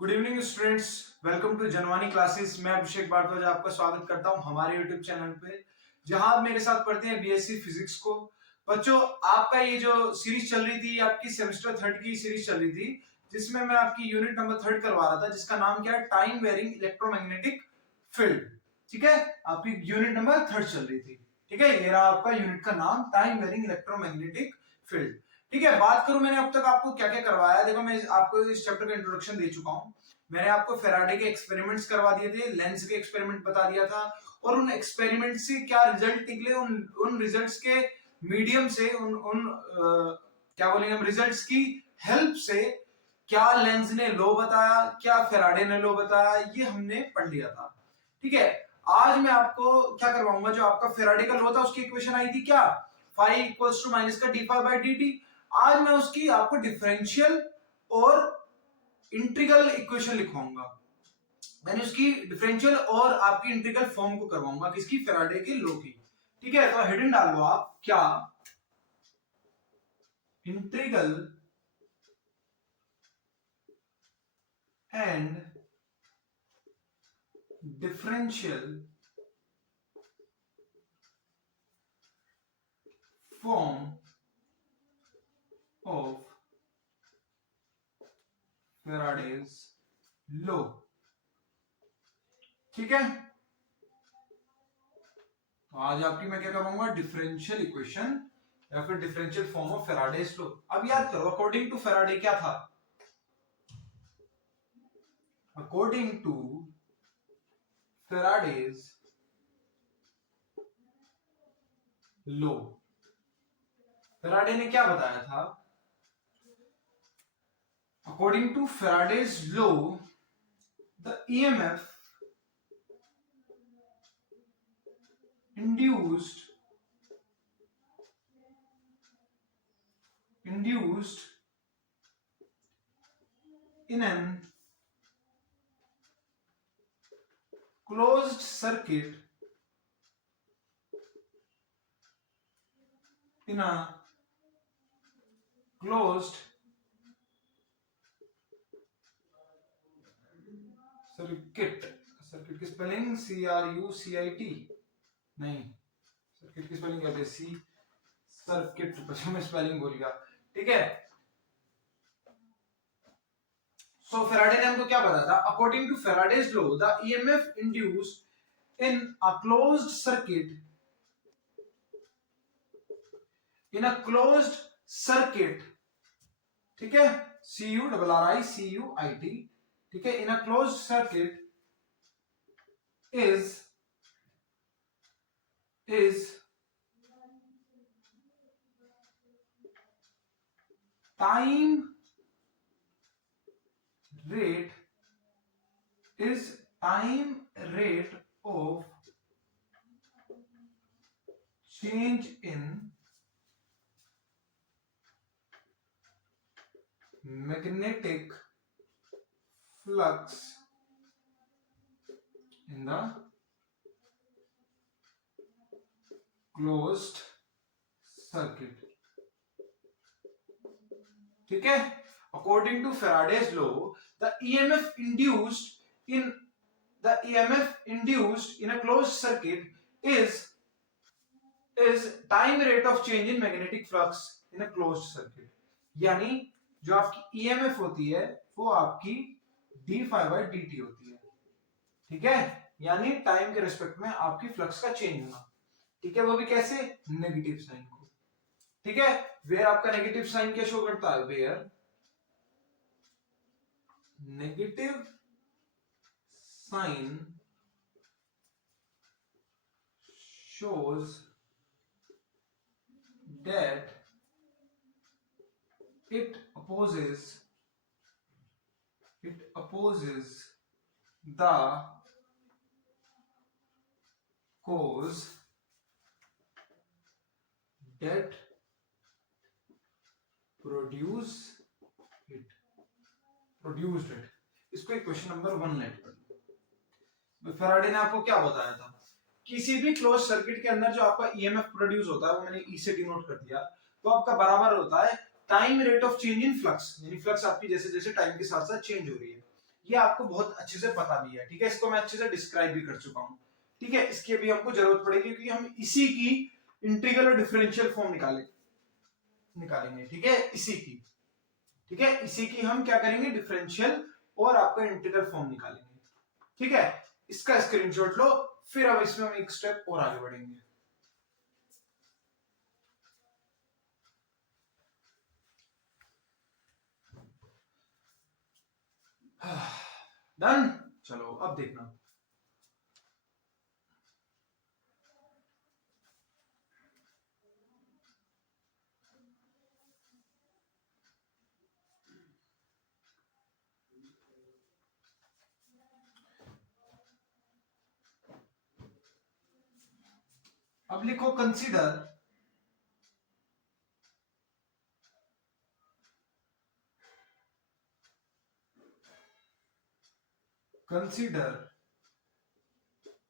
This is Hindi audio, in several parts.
Good evening students, welcome to Janvani classes. मैं अभिषेक भारद्वाज आपका स्वागत करता हूं हमारे यूट्यूब चैनल पे, जहां आप मेरे साथ पढ़ते हैं बीएससी फिजिक्स को। बच्चों, आपका ये जो सीरीज चल रही थी, आपकी सेमेस्टर थर्ड की सीरीज चल रही थी, जिसमें मैं आपकी यूनिट नंबर थर्ड करवा रहा था, जिसका नाम क्या है, टाइम वेरिंग इलेक्ट्रोमैग्नेटिक फील्ड। ठीक है, आपकी यूनिट नंबर थर्ड चल रही थी। ठीक है, ये रहा आपका यूनिट का नाम, टाइम वेरिंग इलेक्ट्रोमैग्नेटिक फील्ड। ठीक है, बात करूं मैंने अब तक आपको क्या क्या करवाया। देखो, मैं आपको इस चैप्टर का इंट्रोडक्शन दे चुका हूं। मैंने आपको फेराडे के एक्सपेरिमेंट्स करवा दिए थे, लेंस के एक्सपेरिमेंट बता दिया था, और उन एक्सपेरिमेंट से क्या रिजल्ट निकले, उन रिजल्ट्स के मीडियम से, उन उन क्या बोलेंगे हम, रिजल्ट्स की हेल्प से क्या लेंस ने लो बताया, क्या फेराडे ने लो बताया, ये हमने पढ़ लिया था। ठीक है, आज मैं आपको क्या करवाऊंगा, जो आपका फेराडे का लो था, उसकी इक्वेशन आई थी क्या, फाई इक्वल्स टू माइनस का d phi by d t. आज मैं उसकी आपको डिफरेंशियल और इंटीग्रल इक्वेशन लिखवाऊंगा। मैंने उसकी डिफरेंशियल और आपकी इंटीग्रल फॉर्म को करवाऊंगा, किसकी, फेराडे के लो की। ठीक है, तो हेडिंग डाल लो आप, क्या integral and differential form of Faraday's law. ठीक है, तो आज आपकी मैं क्या करवाऊंगा, डिफरेंशियल इक्वेशन या फिर differential form of Faraday's law. अब याद करो, अकॉर्डिंग टू फेराडे क्या था, according to Faraday's law, Faraday ने क्या बताया था, according to Faraday's law the EMF induced in an closed circuit in a closed circuit, circuit की स्पेलिंग CRUCIT नहीं, सर्किट की स्पेलिंग क्या है, सी सर्किट, बच्चों में स्पेलिंग भूल गया। ठीक है, सो फेराडे ने हमको क्या बताया था, according to Faraday's law the EMF induced in a closed circuit, in a closed circuit, ठीक है, CURRICUIT, ठीक है, in a closed circuit is time rate of change in magnetic flux in the closed circuit। ठीक है, according to Faraday's law the EMF induced in a closed circuit is time rate of change in magnetic flux in a closed circuit. यानी जो आपकी ईएमएफ होती है वो आपकी d phi by d t होती है। ठीक है, यानी टाइम के रिस्पेक्ट में आपकी फ्लक्स का चेंज होना। ठीक है, वो भी कैसे, नेगेटिव साइन को। ठीक है, वेयर आपका नेगेटिव साइन क्या शो करता है, where negative sign shows that it opposes the cause that produced it। इसको क्वेश्चन नंबर 1 लेट कर लो। फेराडे ने आपको क्या बताया था, किसी भी क्लोज सर्किट के अंदर जो आपका ईएमएफ प्रोड्यूस होता है, वो मैंने ई से डिनोट कर दिया, तो आपका बराबर होता है time rate of change in flux, यानी फ्लक्स आपकी जैसे जैसे टाइम के साथ साथ चेंज हो रही है। ये आपको बहुत अच्छे से पता भी है, ठीक है, इसको मैं अच्छे से डिस्क्राइब भी कर चुका हूँ, ठीक है। इसकी अभी हमको जरूरत पड़ेगी क्योंकि हम इसी की इंटीग्रल और डिफरेंशियल फॉर्म निकालेंगे, ठीक है, इसी की, ठीक है, इसी की हम क्या करेंगे, डिफरेंशियल और आपका इंटीग्रल फॉर्म निकालेंगे, ठीक है। इसका स्क्रीनशॉट लो, फिर अब इसमें हम एक स्टेप और आगे बढ़ेंगे। डन। चलो अब देखना, अब लिखो consider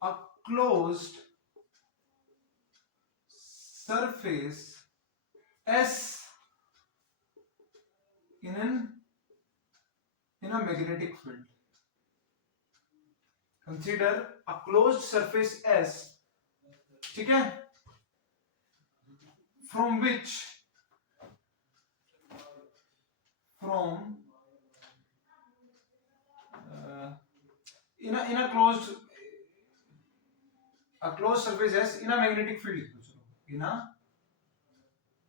a closed surface S in a magnetic field. Consider a closed surface S, ठीक है, from which in a closed surface S in a magnetic field, in a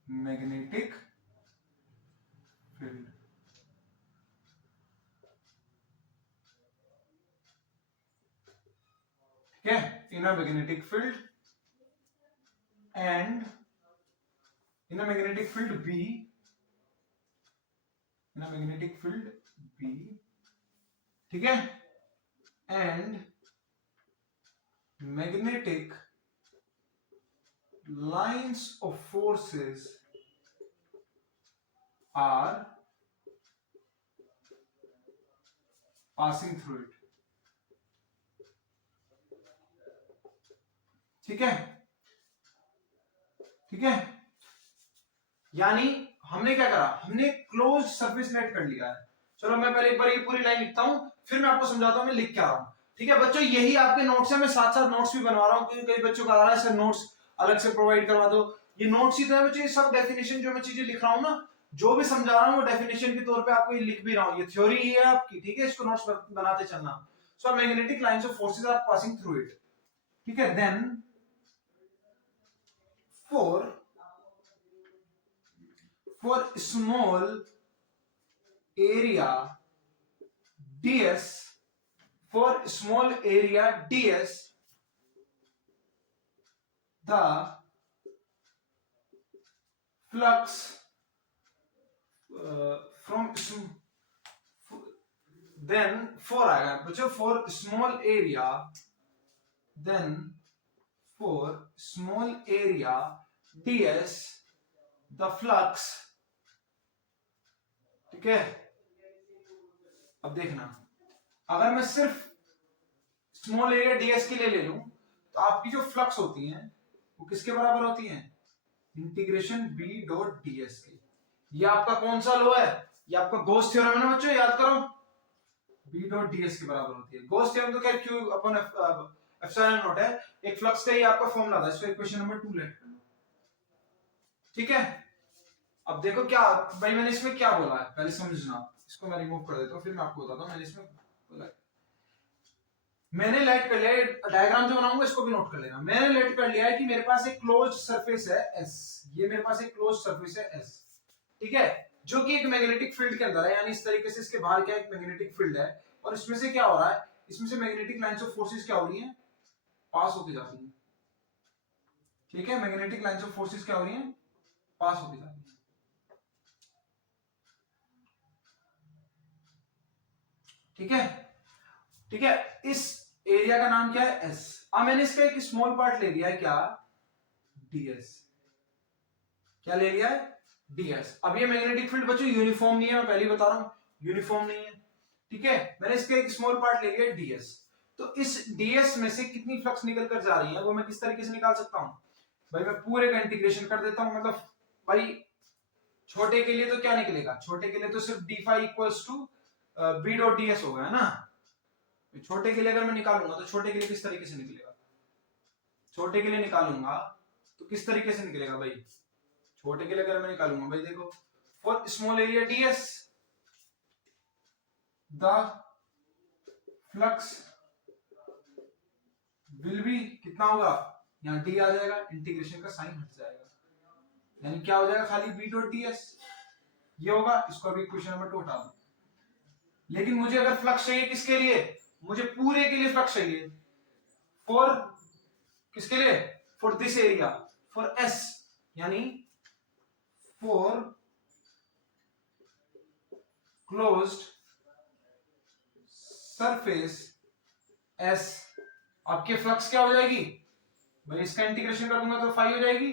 magnetic field, ठीक है, in a magnetic field and in a magnetic field B, in a magnetic field B, ठीक है, and magnetic lines of forces are passing through it, ठीक है, ठीक है। यानी हमने क्या करा, हमने क्लोज सरफेस लेट कर लिया है। चलो मैं पहले एक बार ये पूरी लाइन लिखता हूं, फिर मैं आपको समझाता हूं मैं लिख क्या रहा हूं, ठीक है बच्चों। यही आपके नोट्स है, मैं साथ साथ नोट्स भी बनवा रहा हूं क्योंकि कई बच्चों का आ रहा है सर नोट्स अलग से प्रोवाइड करवा दो। ये नोट्स ही तो है बच्चों, ये सब डेफिनेशन जो मैं चीजें लिख रहा हूं ना, जो भी समझा रहा हूं वो डेफिनेशन के तौर पे आपको ये लिख भी रहा हूं, ये थ्योरी ही है आपकी, ठीक है, इसको नोट्स बनाते चलना। So magnetic lines of forces are passing through it, ठीक है। Then for small area ds, for small area ds, the flux from then for आएगा बच्चों, for small area, then for small area ds the flux, ठीक है। अब देखना, अगर मैं सिर्फ स्मॉल एरिया ds के लिए ले लूं तो आपकी जो फ्लक्स होती हैं वो किसके बराबर होती हैं, इंटीग्रेशन b डॉट ds के। ये आपका कौन सा लॉ है, ये आपका गॉस थ्योरम है ना बच्चों, याद करो, b डॉट ds के बराबर होती है। गॉस थ्योरम तो खैर q अपन एप्सिलॉन नॉट है, एक फ्लक्स का ही आपका फॉर्मूला था, इसको इक्वेशन नंबर 2 लेट कर लो, ठीक है। अब देखो क्या भाई मैंने इसमें क्या बोला है, पहले समझना, इसको मैं रिमूव कर देता हूं फिर मैं आपको बताता हूं मैंने इसमें बोला है। मैंने लेट कर लिया, डायग्राम जो बनाऊंगा इसको भी नोट कर लेना। मैंने लेट कर लिया है कि मेरे पास एक क्लोज सरफेस है S, ये मेरे पास एक क्लोज सरफेस है S, ठीक है, जो कि एक मैग्नेटिक फील्ड के अंदर है, यानी इस तरीके से इसके बाहर क्या एक मैग्नेटिक फील्ड है, और इसमें से क्या हो रहा है, इसमें से मैग्नेटिक लाइंस ऑफ फोर्सेस क्या हो रही हैं, पास होती जाती हैं, ठीक है, मैग्नेटिक लाइंस ऑफ फोर्सेस क्या हो रही हैं, पास होती जाती हैं, ठीक है, ठीक है। इस एरिया का नाम क्या है S। अब मैंने इसका एक स्मॉल पार्ट ले लिया है क्या, ds, क्या ले लिया है, ds। अब ये मैग्नेटिक फील्ड बच्चों यूनिफॉर्म नहीं है, मैं पहले ही बता रहा हूं यूनिफॉर्म नहीं है, ठीक है। मैंने इसका एक स्मॉल पार्ट ले लिया ds, तो इस ds में से कितनी फ्लक्स निकल कर जा रही है वो मैं किस तरीके से निकाल सकता हूं भाई, मैं पूरे का इंटीग्रेशन कर देता हूं, मतलब भाई छोटे के लिए तो क्या निकलेगा, छोटे के लिए तो सिर्फ d phi equals to B dot d s होगा, है ना। छोटे के लिए अगर मैं निकालूंगा तो छोटे के लिए किस तरीके से निकलेगा, छोटे के लिए निकालूंगा तो किस तरीके से निकलेगा भाई, छोटे के लिए अगर मैं निकालूंगा भाई देखो, for small area ds the flux will be कितना होगा, यहाँ डी आ जाएगा, इंटीग्रेशन का साइन हट जाएगा, यानी क्या हो जाएगा, खाली बी डॉट ds ये होगा। इसको अभी क्वेश्चन नंबर 2 हटा दो। लेकिन मुझे अगर फ्लक्स चाहिए किसके लिए, मुझे पूरे के लिए फ्लक्स चाहिए, फॉर किसके लिए, for this area, for S, यानी फॉर क्लोज्ड सरफेस एस। आपके फ्लक्स क्या हो जाएगी भाई, इसका इंटीग्रेशन कर दूंगा तो फाई हो जाएगी,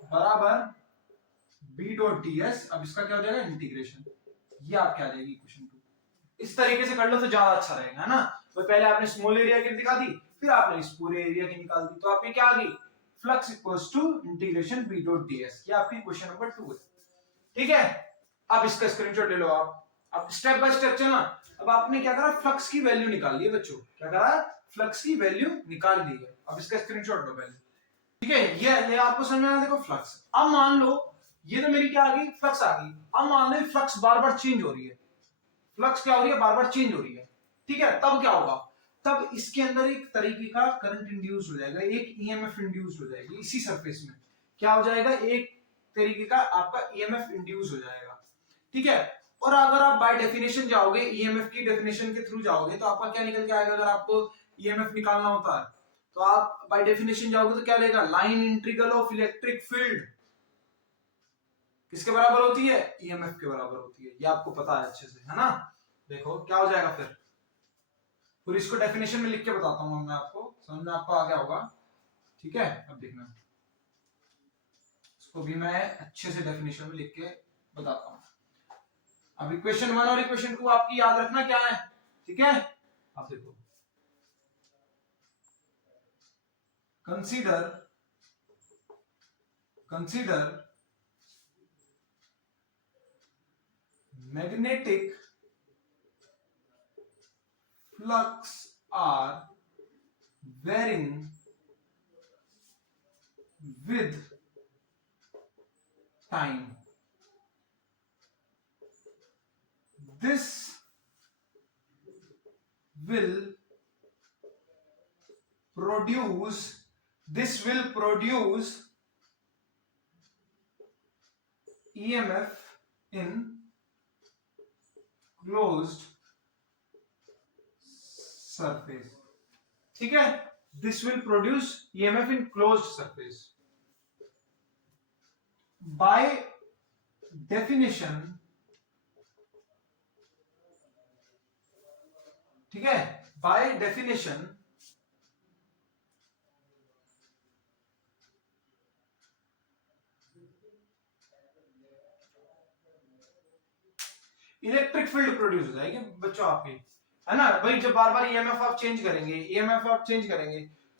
बराबर बी डॉट डी एस। अब इसका क्या हो जाएगा, इंटीग्रेशन, ये आपके आ जाएगी क्वेश्चन 2। इस तरीके से कर लो तो ज्यादा अच्छा रहेगा, है ना। तो पहले आपने स्मॉल एरिया की दिखा दी, फिर आपने इस पूरे एरिया की निकाल दी, तो आपकी क्या आ गई, flux equals to integration B dot d s. ये आपकी क्वेश्चन नंबर 2 है, ठीक है। अब इसका स्क्रीनशॉट ले लो आप। अब स्टेप बाय स्टेप चलना। अब आपने क्या करा, फ्लक्स की वैल्यू निकाल ली है बच्चों, क्या करा, फ्लक्स की वैल्यू निकाल ली है। अब इसका स्क्रीनशॉट लो पहले, ठीक है। ये आपको समझ में आया, देखो फ्लक्स। अब मान लो ये तो मेरी क्या आ गई, फ्लक्स आ गई। अब मान लो फ्लक्स बार बार चेंज हो रही है, फ्लक्स क्या हो रही है, बार बार चेंज हो रही है, ठीक है। तब क्या होगा, तब इसके अंदर एक तरीके का करंट इंड्यूस हो जाएगा, एक ईएमएफ इंड्यूस हो जाएगी इसी सरफेस में। क्या हो जाएगा, एक तरीके का आपका ईएमएफ इंड्यूस हो जाएगा, ठीक है। और अगर आप बाय डेफिनेशन जाओगे, ईएमएफ की डेफिनेशन के थ्रू जाओगे, तो आपका क्या निकल के आएगा, अगर आपको ईएमएफ निकालना होता है तो आप बाय डेफिनेशन जाओगे तो क्या लेगा, line integral of electric field किसके बराबर होती है, ईएमएफ के बराबर होती है। ये आपको पता है अच्छे से, है ना। देखो क्या हो जाएगा फिर इसको डेफिनेशन में लिख के बताता हूं मैं आपको, समझ में आपको आ गया होगा, ठीक है। अब देखना, इसको भी मैं अच्छे से डेफिनेशन में लिख के बताता हूं। अब इक्वेशन 1 और इक्वेशन 2 आपकी याद रखना क्या है, ठीक है। अब देखो, consider magnetic flux are varying with time. This will produce EMF in closed surface, ठीक है। This will produce EMF in closed surface. By definition, ठीक है, by definition electric field produce हो जाएगी बच्चों आपके, है ना भाई। जब बार बार ईएमएफ आप चेंज करेंगे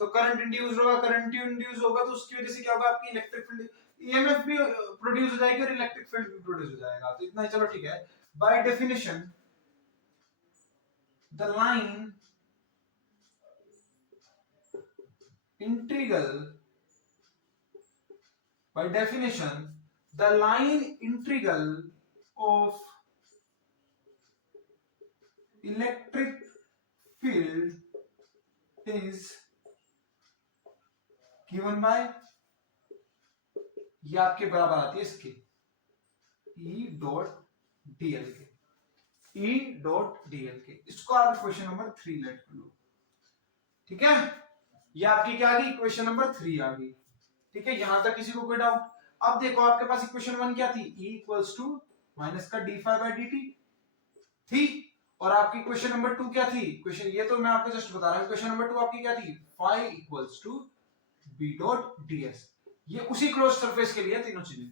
तो करंट इंड्यूस होगा तो उसकी वजह से क्या होगा, आपकी इलेक्ट्रिक फील्ड, ईएमएफ भी प्रोड्यूस हो जाएगी और इलेक्ट्रिक फील्ड भी प्रोड्यूस हो जाएगा। तो इतना ही, चलो ठीक है। By definition the line integral of electric field is given by, ये आपके बराबर आती है इसके, E डॉट डीएल के, इसको आप क्वेश्चन नंबर 3 लेट कर लो, ठीक है। ये आपकी क्या आ गई, क्वेश्चन नंबर 3 आ गई, ठीक है। यहां तक किसी को कोई डाउट। अब देखो आपके पास इक्वेशन 1 क्या थी, E इक्वल्स टू माइनस का d phi by d t थी, और आपकी क्वेश्चन नंबर 2 क्या थी, क्वेश्चन ये तो मैं आपको जस्ट बता रहा हूं, क्वेश्चन नंबर 2 आपकी क्या थी, phi equals to B dot ds. ये उसी क्लोज सरफेस के लिए तीनों चीजें,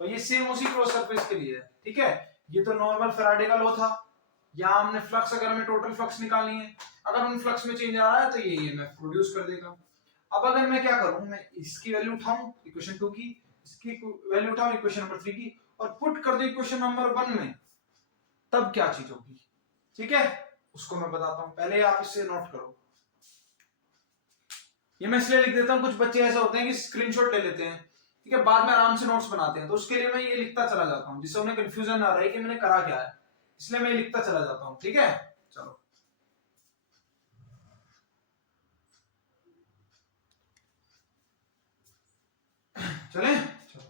तो ये सेम उसी क्लोज सरफेस के लिए है, ठीक है। ये तो नॉर्मल फैराडे का लॉ था। यहाँ हमने फ्लक्स, अगर हमें टोटल फ्लक्स निकालनी है, अगर उन फ्लक्स में चेंज आ रहा है तो ये ईएमएफ प्रोड्यूस कर देगा। अब अगर मैं क्या करूं, मैं इसकी वैल्यू उठाऊं इक्वेशन 2 की, इसकी वैल्यू उठाऊं इक्वेशन नंबर 3 की, और पुट कर दूं इक्वेशन नंबर 1 में, तब क्या चीज होगी, ठीक है, उसको मैं बताता हूं, पहले आप इसे नोट करो। ये मैं इसलिए लिख देता हूं, कुछ बच्चे ऐसे होते हैं कि स्क्रीनशॉट ले लेते हैं, ठीक है, बाद में आराम से नोट्स बनाते हैं, तो उसके लिए मैं ये लिखता चला जाता हूं, जिससे उन्हें कंफ्यूजन ना रहे कि मैंने करा क्या है, इसलिए मैं लिखता चला जाता हूं। ठीक है, चलो चले, चलो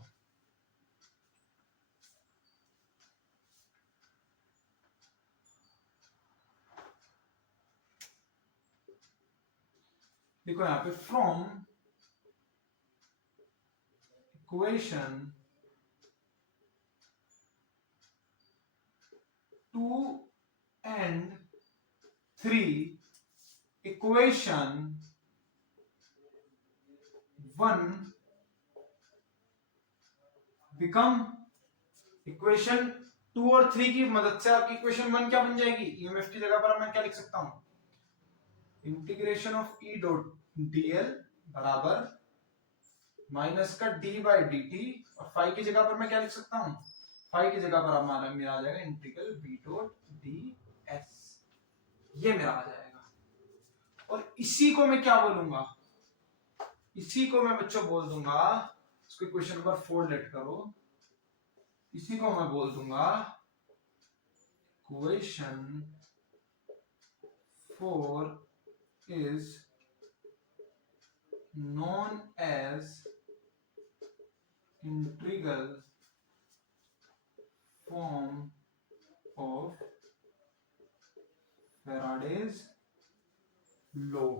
देखो यहां पे from equation 2 and 3 equation 1 become equation 2 और 3 की मदद से आपकी इक्वेशन 1 क्या बन जाएगी, ईएमएफ की जगह पर मैं क्या लिख सकता हूं, integration of E dot dl बराबर माइनस का डी बाई डी टी, और फाई की जगह पर मैं क्या लिख सकता हूं, फाई की जगह पर हमारा मेरा आ जाएगा integral B dot d s, ये मेरा आ जाएगा। और इसी को मैं क्या बोलूंगा, इसी को मैं बच्चों बोल दूंगा, इसको क्वेश्चन नंबर 4 लेट करो, इसी को मैं बोल दूंगा equation 4 is known as integral form of Faraday's law।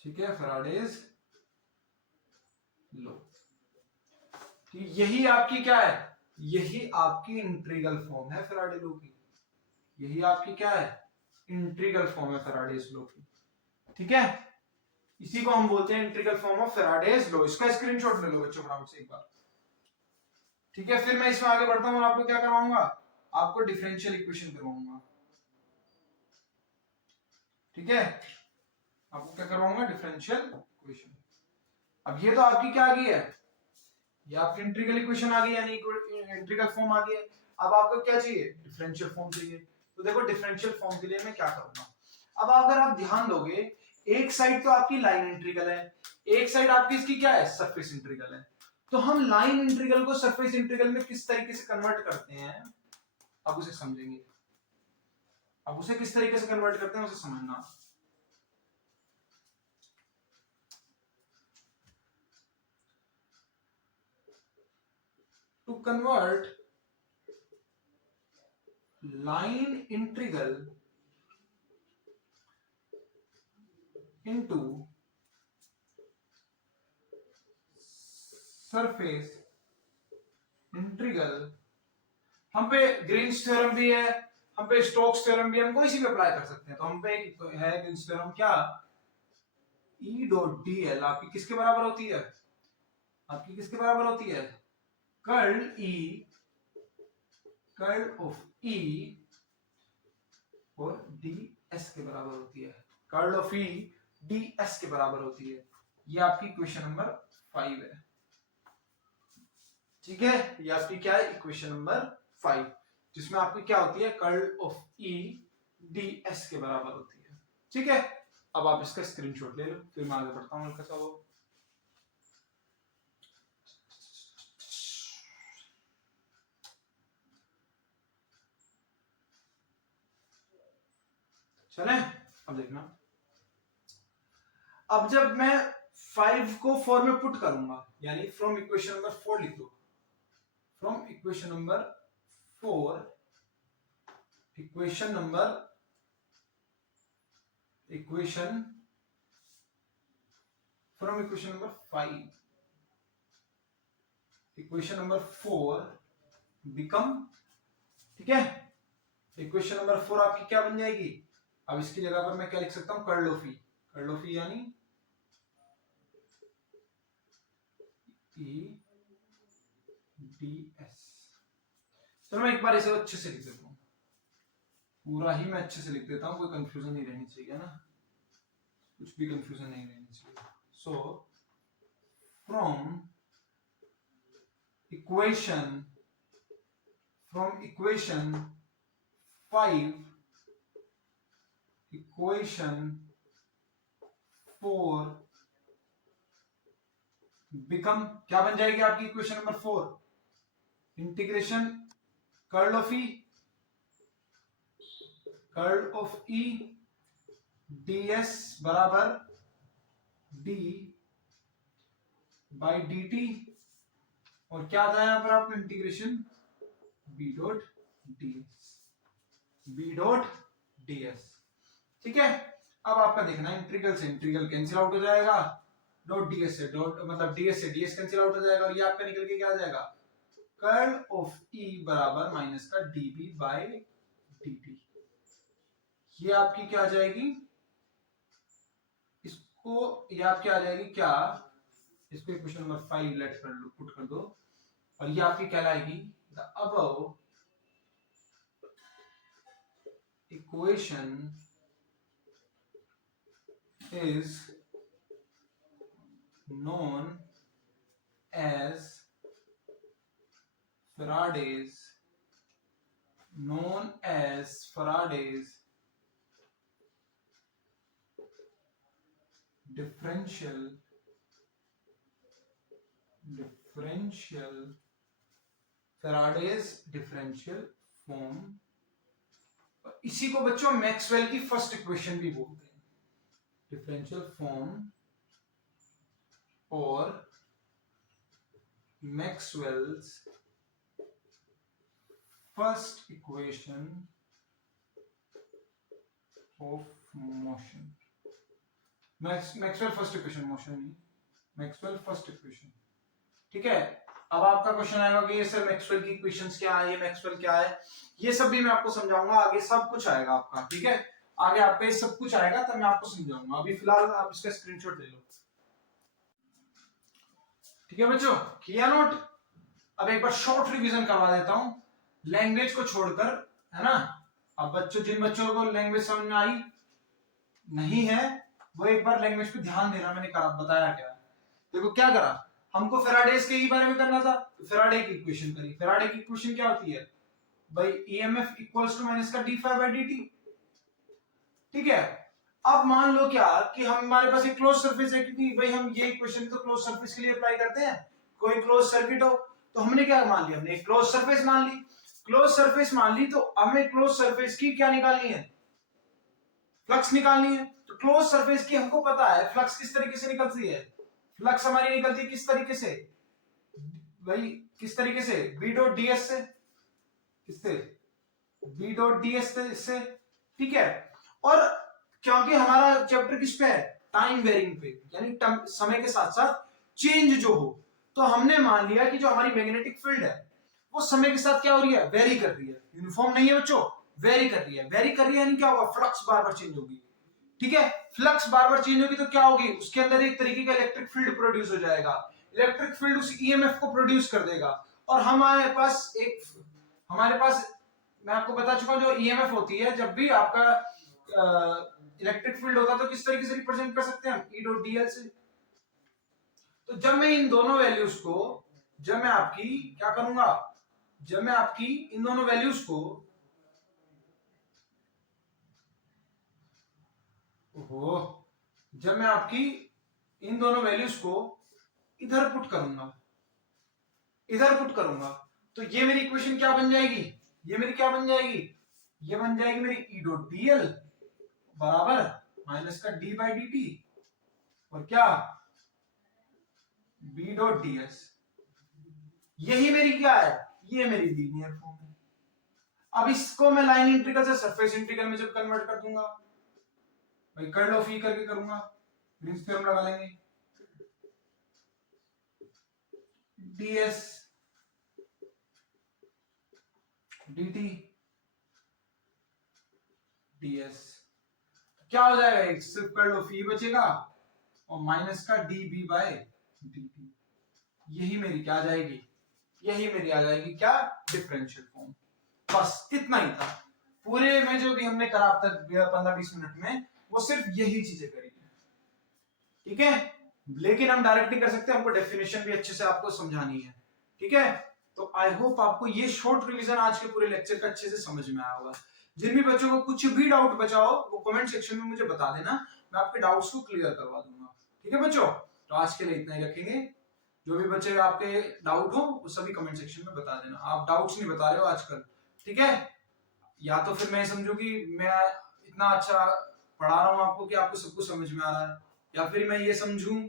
ठीक है, Faraday's law, यही आपकी क्या है, यही आपकी इंटीग्रल फॉर्म है फैराडे लॉ की, यही आपकी क्या है, इंटीग्रल फॉर्म है फैराडेज लॉ की। ठीक है, इसी को हम बोलते हैं integral form of Faraday's law. इसका स्क्रीनशॉट ले लो बच्चों फटाफट से एक बार। ठीक है, फिर मैं इसमें आगे बढ़ता हूं और आपको क्या करवाऊंगा, आपको डिफरेंशियल इक्वेशन करवाऊंगा। ठीक है, आपको क्या करवाऊंगा, डिफरेंशियल इक्वेशन। अब ये तो आपकी क्या आ गई है, ये आपकी इंटीग्रल इक्वेशन आ गई, यानी इंटीग्रल फॉर्म आ गई है। अब आपको क्या चाहिए, डिफरेंशियल फॉर्म चाहिए। तो देखो डिफरेंशियल फॉर्म के लिए मैं क्या करूंगा, अब अगर आप ध्यान दोगे, एक साइड तो आपकी लाइन इंटीग्रल है, एक साइड आपकी इसकी क्या है, सरफेस इंटीग्रल है। तो हम लाइन इंटीग्रल को सरफेस इंटीग्रल में किस तरीके से कन्वर्ट करते हैं, अब उसे समझेंगे। अब उसे किस तरीके से कन्वर्ट करते हैं उसे समझना। To convert line integral into surface integral, हम पे ग्रीन्स थ्योरम भी है, हम पे स्टोक्स थ्योरम भी है, हम कोई सी भी अप्लाई कर सकते हैं। तो हम पे है ग्रीन्स थ्योरम क्या, E डॉट डी एल आपकी किसके बराबर होती है, आपकी किसके बराबर होती है, curl E, curl of E और डी एस के बराबर होती है, curl of E D S के बराबर होती है। ये आपकी इक्वेशन नंबर 5 है। ठीक है, ये आपकी क्या है, इक्वेशन नंबर 5, जिसमें आपकी क्या होती है, curl of E D S के बराबर होती है। ठीक है, अब आप इसका स्क्रीनशॉट ले लो, फिर मैं आगे बढ़ता हूं। हल्का सा वो चले, अब देखना, अब जब मैं 5 को 4 में पुट करूंगा, यानी फ्रॉम इक्वेशन नंबर 4 लिख दो, from equation number 4, equation number from equation number 5, equation number 4 become, ठीक है, इक्वेशन नंबर 4 आपकी क्या बन जाएगी, अब इसकी जगह पर मैं क्या लिख सकता हूं, curl of E, curl of E यानी ई डी एस। चलो मैं एक बार इसे अच्छे से लिख देता हूं, पूरा ही मैं अच्छे से लिख देता हूं, कोई कंफ्यूजन नहीं रहनी चाहिए ना, कुछ भी कंफ्यूजन नहीं रहनी चाहिए। So from equation 5 equation 4 become, क्या बन जाएगी आपकी equation number 4? Integration curl of E ds बराबर d बाई डी टी, और क्या था यहां पर आपको इंटीग्रेशन b डॉट ds। ठीक है, अब आपका देखना है इंटीग्रल से इंटीग्रल कैंसिल आउट हो जाएगा, डॉट ds से डॉट मतलब ds से ds कैंसिल आउट हो जाएगा, और ये आपका निकल के क्या आ जाएगा? कर्ल ऑफ e बराबर माइनस का db बाय dt। ये आपकी क्या आ जाएगी? इसको ये आपकी आ जाएगी क्या? इसको इक्वेशन नंबर 5 लेट कर लो, पुट कर दो, और ये आपकी कहलाएगी the above equation is known as Faraday's differential Faraday's differential form। इसी को बच्चों मैक्सवेल की फर्स्ट इक्वेशन भी बोलते हैं, डिफरेंशियल फॉर्म और Maxwell's first equation of motion. Maxwell first equation motion नहीं, मैक्सवेल फर्स्ट इक्वेशन। ठीक है, अब आपका क्वेश्चन आएगा कि ये सर मैक्सवेल की इक्वेशंस क्या है, ये मैक्सवेल क्या है, ये सब भी मैं आपको समझाऊंगा, आगे सब कुछ आएगा आपका। ठीक है, आगे आपका ये सब कुछ आएगा तब मैं आपको समझाऊंगा, अभी फिलहाल आप इसका स्क्रीनशॉट ले लो। ठीक है बच्चों, किया नोट? अब एक बार शॉर्ट रिवीजन करवा देता हूं लैंग्वेज को छोड़कर, है ना। अब बच्चों, जिन बच्चों को लैंग्वेज समझ में आई नहीं है वो एक बार लैंग्वेज पे ध्यान देना, मैंने करा बताया क्या। देखो क्या करा, हमको फेराडेज के ही बारे में करना था, तो फेराडे की इक्वेशन करी। फेराडे की इक्वेशन क्या होती है भाई? ईएमएफ इक्वल्स टू माइनस का d5 बाय dt। ठीक है, अब मान लो क्या कि हमारे पास एक क्लोज सरफेस है, क्योंकि भाई हम ये इक्वेशन तो क्लोज सरफेस के लिए अप्लाई करते हैं, कोई क्लोज सर्किट हो तो हमने क्या मान लिया, हमने एक क्लोज सरफेस मान ली। क्लोज सरफेस मान ली तो हमें क्लोज सरफेस की क्या निकालनी है? फ्लक्स निकालनी है। तो क्लोज सरफेस की हमको पता है फ्लक्स किस तरीके से निकलती है। फ्लक्स हमारी निकलती है किस तरीके से भाई? किस तरीके से? बी डॉट डीएस से। किससे? बी डॉट डीएस से। ठीक है, और क्योंकि हमारा चैप्टर किस पे है? टाइम वेरिंग पे, यानी समय के साथ साथ चेंज जो हो, तो हमने मान लिया कि जो हमारी मैग्नेटिक फील्ड है वो समय के साथ क्या हो रही है? वेरी कर रही है। यूनिफॉर्म नहीं है बच्चों, वेरी कर रही है। वेरी कर रही है यानी क्या होगा? फ्लक्स बार बार चेंज होगी। ठीक है, फ्लक्स बार बार चेंज होगी तो क्या होगी? उसके अंदर एक तरीके का इलेक्ट्रिक फील्ड प्रोड्यूस हो जाएगा। इलेक्ट्रिक फील्ड उस ईएमएफ को प्रोड्यूस कर देगा, और हमारे पास मैं आपको बता चुका हूं, जो ईएमएफ होती है, जब भी आपका इलेक्ट्रिक फील्ड होता है तो किस तरीके से रिप्रेजेंट कर सकते हैं हम? ई डॉट डीएल से। तो जब मैं इन दोनों वैल्यूज को, जब मैं आपकी क्या करूंगा, जब मैं आपकी इन दोनों वैल्यूज को जब मैं आपकी इन दोनों वैल्यूज को इधर पुट करूंगा, तो ये मेरी इक्वेशन क्या बन जाएगी? ये मेरी क्या बन जाएगी? ये बन जाएगी मेरी ई डॉट डीएल बराबर माइनस का डी बाई डी टी, और क्या? B dot ds. यही मेरी क्या है? ये मेरी लीनियर फॉर्म है। अब इसको मैं लाइन इंटीग्रल से सरफेस इंटीग्रल में जब कन्वर्ट कर दूंगा भाई, कर्ल ऑफ ई करके करूंगा, ग्रीन्स थ्योरम लगा लेंगे, ds dt ds क्या हो जाएगा? सिर्फ कर्ल ऑफ ई बचेगा और माइनस का db बाय dt। यही मेरी क्या आ जाएगी? यही मेरी आ जाएगी क्या? Differential form. बस इतना ही था पूरे में जो भी हमने करा अब तक 15-20 मिनट में, वो सिर्फ यही चीजें करी है। ठीक है, लेकिन हम डायरेक्ट नहीं कर सकते, हमको डेफिनेशन भी अच्छे से आपको समझानी है। ठीक है, तो आई होप आपको ये शॉर्ट रिवीजन आज के पूरे लेक्चर का अच्छे से समझ में आया होगा। जिन भी बच्चों को कुछ भी डाउट बचा हो वो कमेंट सेक्शन में मुझे बता देना, मैं आपके डाउट्स को क्लियर करवा दूंगा। ठीक है बच्चों, तो आज के लिए इतना ही रखेंगे। जो भी बच्चे आपके डाउट हो वो सभी कमेंट सेक्शन में बता देना। आप डाउट्स नहीं बता रहे हो आजकल, ठीक है? या तो फिर मैं समझू कि मैं इतना अच्छा पढ़ा रहा हूँ आपको कि आपको सब कुछ समझ में आ रहा है, या फिर मैं ये समझूं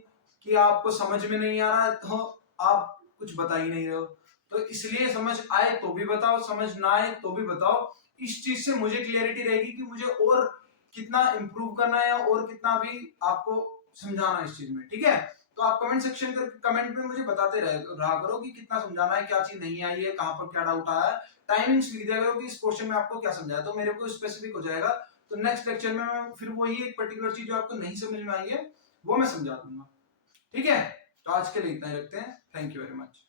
कि आपको समझ में नहीं आ रहा है तो आप कुछ बता ही नहीं रहे हो। तो इसलिए समझ आए तो भी बताओ, समझ ना आए तो भी बताओ। इस चीज से मुझे क्लियरिटी रहेगी कि मुझे और कितना इंप्रूव करना है और कितना भी आपको समझाना है इस चीज में। ठीक है, तो आप कमेंट सेक्शन कर कमेंट में मुझे बताते रहा करो कि कितना समझाना है, क्या चीज नहीं आई है, कहाँ पर क्या डाउट आया है। टाइमिंग्स लिख दिया करो कि इस क्वेश्चन में आपको क्या समझाया, तो मेरे को स्पेसिफिक हो जाएगा। तो नेक्स्ट लेक्चर में मैं फिर वही एक पर्टिकुलर चीज जो आपको नहीं समझ में आई है वो मैं समझा दूंगा। ठीक है, तो आज के लिए इतना ही रखते हैं। Thank you very much.